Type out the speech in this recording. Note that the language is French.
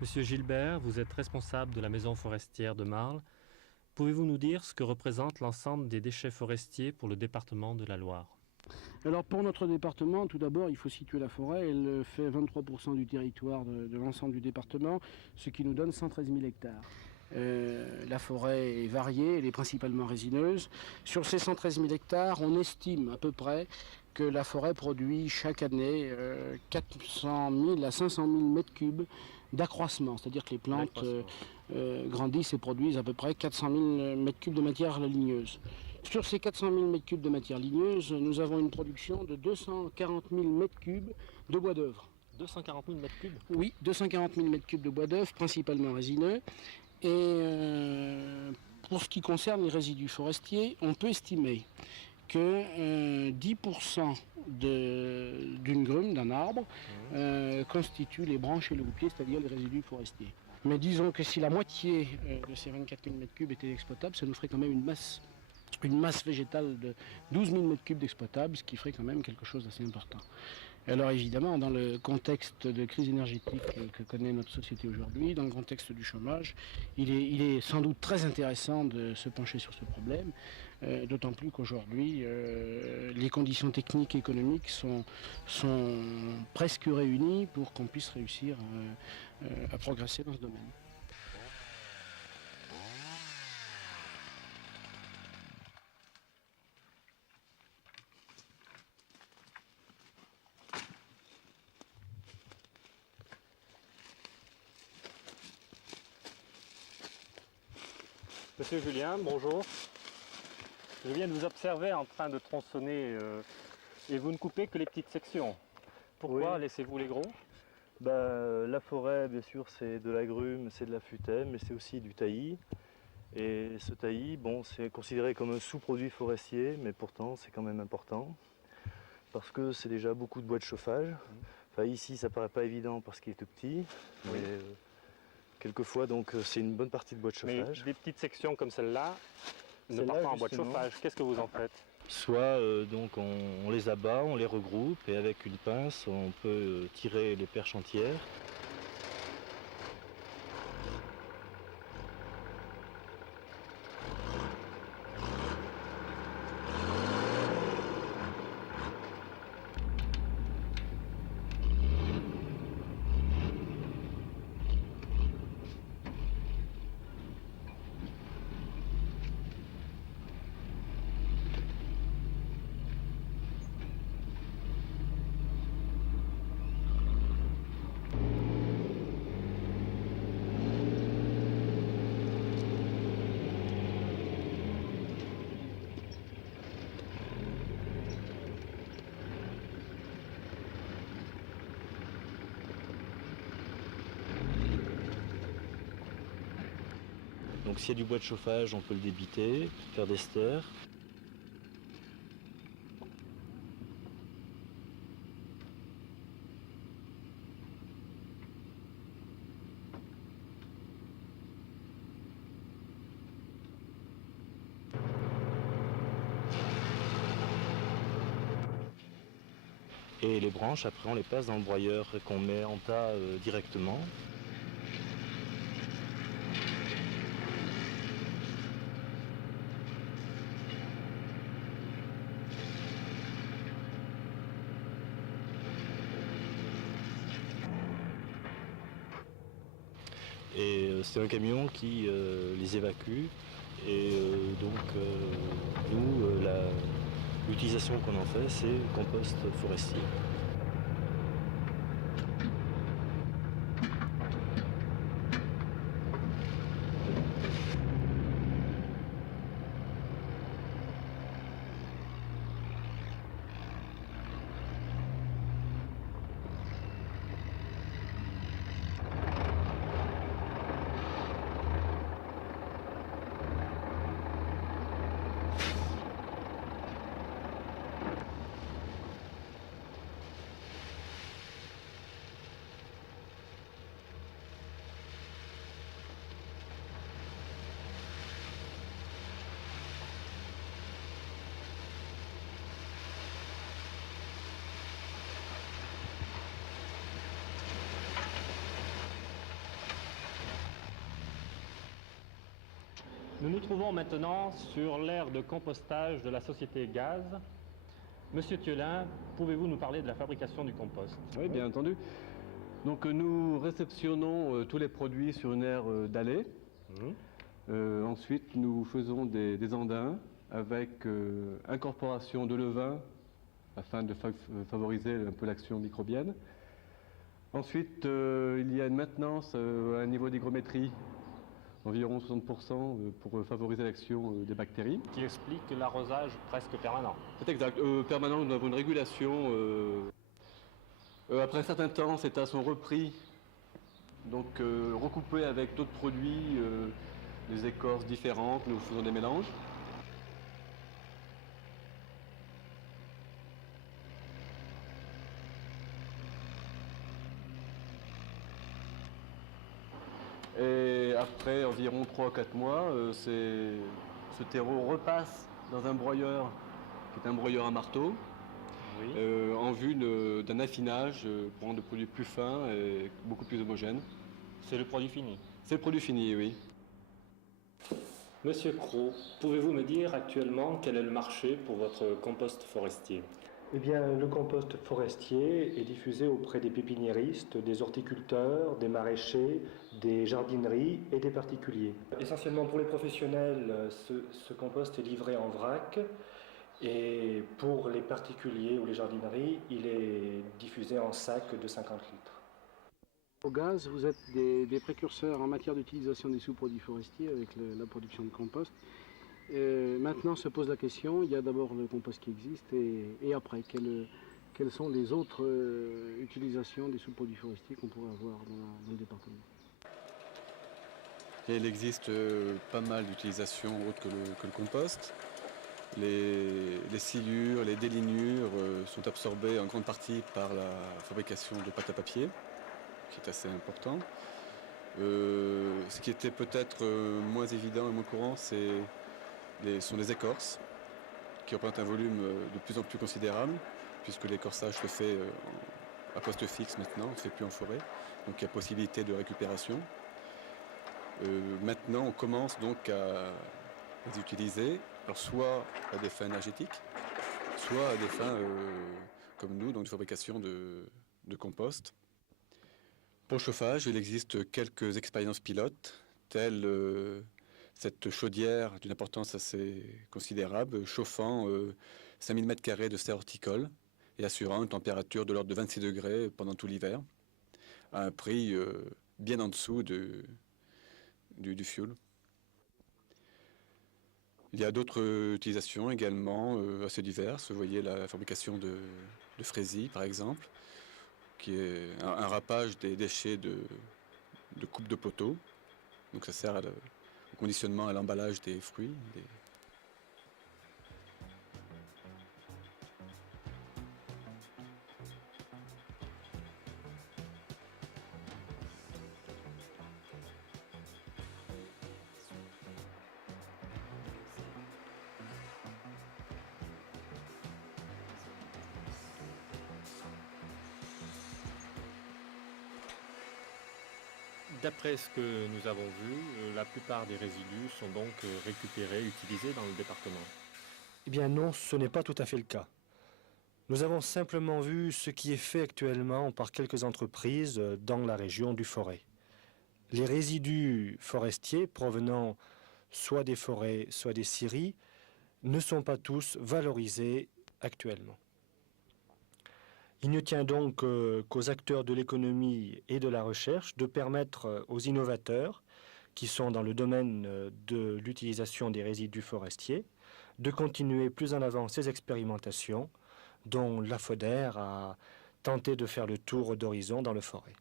Monsieur Gilbert, vous êtes responsable de la maison forestière de Marles. Pouvez-vous nous dire ce que représente l'ensemble des déchets forestiers pour le département de la Loire? Alors pour notre département, tout d'abord, il faut situer la forêt. Elle fait 23% du territoire de l'ensemble du département, ce qui nous donne 113 000 hectares. La forêt est variée, elle est principalement résineuse. Sur ces 113 000 hectares, on estime à peu près que la forêt produit chaque année 400 000 à 500 000 mètres cubes d'accroissement, c'est-à-dire que les plantes grandissent et produisent à peu près 400 000 mètres cubes de matière ligneuse. Sur ces 400 000 mètres cubes de matière ligneuse, nous avons une production de 240 000 mètres cubes de bois d'œuvre. 240 000 mètres cubes? Oui, 240 000 mètres cubes de bois d'œuvre, principalement résineux. Et pour ce qui concerne les résidus forestiers, on peut estimer que 10% d'une grume, d'un arbre, constitue les branches et le houppier, c'est-à-dire les résidus forestiers. Mais disons que si la moitié de ces 24 000 mètres cubes était exploitable, ça nous ferait quand même une masse végétale de 12 000 mètres cubes d'exploitable, ce qui ferait quand même quelque chose d'assez important. Alors évidemment, dans le contexte de crise énergétique que connaît notre société aujourd'hui, dans le contexte du chômage, il est sans doute très intéressant de se pencher sur ce problème, d'autant plus qu'aujourd'hui, les conditions techniques et économiques sont presque réunies pour qu'on puisse réussir à progresser dans ce domaine. Monsieur Julien, bonjour. Je viens de vous observer en train de tronçonner et vous ne coupez que les petites sections. Pourquoi laissez-vous les gros? La forêt, bien sûr, c'est de l'agrume, c'est de la futaie, mais c'est aussi du taillis. Et ce taillis, bon, c'est considéré comme un sous-produit forestier, mais pourtant c'est quand même important. Parce que c'est déjà beaucoup de bois de chauffage. Enfin, ici, ça paraît pas évident parce qu'il est tout petit. Mais quelquefois, donc, c'est une bonne partie de bois de chauffage. Mais des petites sections comme celle-là ne partent pas en bois de chauffage. Qu'est-ce que vous en faites? Soit donc on les abat, on les regroupe et avec une pince, on peut tirer les perches entières. Donc s'il y a du bois de chauffage, on peut le débiter, faire des stères. Et les branches, après, on les passe dans le broyeur qu'on met en tas directement. Et c'est un camion qui les évacue. Et nous, l'utilisation qu'on en fait, c'est compost forestier. Nous nous trouvons maintenant sur l'aire de compostage de la société Gaz. Monsieur Thiolin, pouvez-vous nous parler de la fabrication du compost? Oui, bien entendu. Donc nous réceptionnons tous les produits sur une aire dallée. Ensuite, nous faisons des andins avec incorporation de levain afin de favoriser un peu l'action microbienne. Ensuite, il y a une maintenance à un niveau d'hygrométrie environ 60% pour favoriser l'action des bactéries. Qui explique l'arrosage presque permanent. C'est exact. Permanent, nous avons une régulation. Après un certain temps, ces tas sont repris, donc recoupés avec d'autres produits, des écorces différentes, nous faisons des mélanges. Et après environ 3 ou 4 mois, ce terreau repasse dans un broyeur, qui est un broyeur à marteau, en vue d'un affinage pour rendre le produit plus fin et beaucoup plus homogène. C'est le produit fini. C'est le produit fini, oui. Monsieur Cros, pouvez-vous me dire actuellement quel est le marché pour votre compost forestier? Eh bien, le compost forestier est diffusé auprès des pépiniéristes, des horticulteurs, des maraîchers, des jardineries et des particuliers. Essentiellement pour les professionnels, ce compost est livré en vrac et pour les particuliers ou les jardineries, il est diffusé en sac de 50 litres. Au Gaz, vous êtes des précurseurs en matière d'utilisation des sous-produits forestiers avec la production de compost. Maintenant se pose la question, il y a d'abord le compost qui existe et après, quelles sont les autres utilisations des sous-produits forestiers qu'on pourrait avoir dans le département? Il existe pas mal d'utilisations autres que le compost. Les sciures, les délinures sont absorbées en grande partie par la fabrication de pâte à papier, qui est assez important. Ce qui était peut-être moins évident et moins courant, sont les écorces, qui représentent un volume de plus en plus considérable, puisque l'écorçage se fait à poste fixe maintenant, on ne se fait plus en forêt, donc il y a possibilité de récupération. Maintenant, on commence donc à les utiliser, alors soit à des fins énergétiques, soit à des fins comme nous, donc de fabrication de compost. Pour le chauffage, il existe quelques expériences pilotes, telles cette chaudière d'une importance assez considérable, chauffant 5000 m² de serre horticole et assurant une température de l'ordre de 26 degrés pendant tout l'hiver, à un prix bien en dessous du fioul. Il y a d'autres utilisations également assez diverses. Vous voyez la fabrication de fraisies, par exemple, qui est un râpage des déchets de coupe de poteaux. Donc ça sert au conditionnement, à l'emballage des fruits. D'après ce que nous avons vu, la plupart des résidus sont donc récupérés, utilisés dans le département. Eh bien non, ce n'est pas tout à fait le cas. Nous avons simplement vu ce qui est fait actuellement par quelques entreprises dans la région du Forez. Les résidus forestiers provenant soit des forêts, soit des scieries, ne sont pas tous valorisés actuellement. Il ne tient donc qu'aux acteurs de l'économie et de la recherche de permettre aux innovateurs, qui sont dans le domaine de l'utilisation des résidus forestiers, de continuer plus en avant ces expérimentations dont l'AFODER a tenté de faire le tour d'horizon dans le Forez.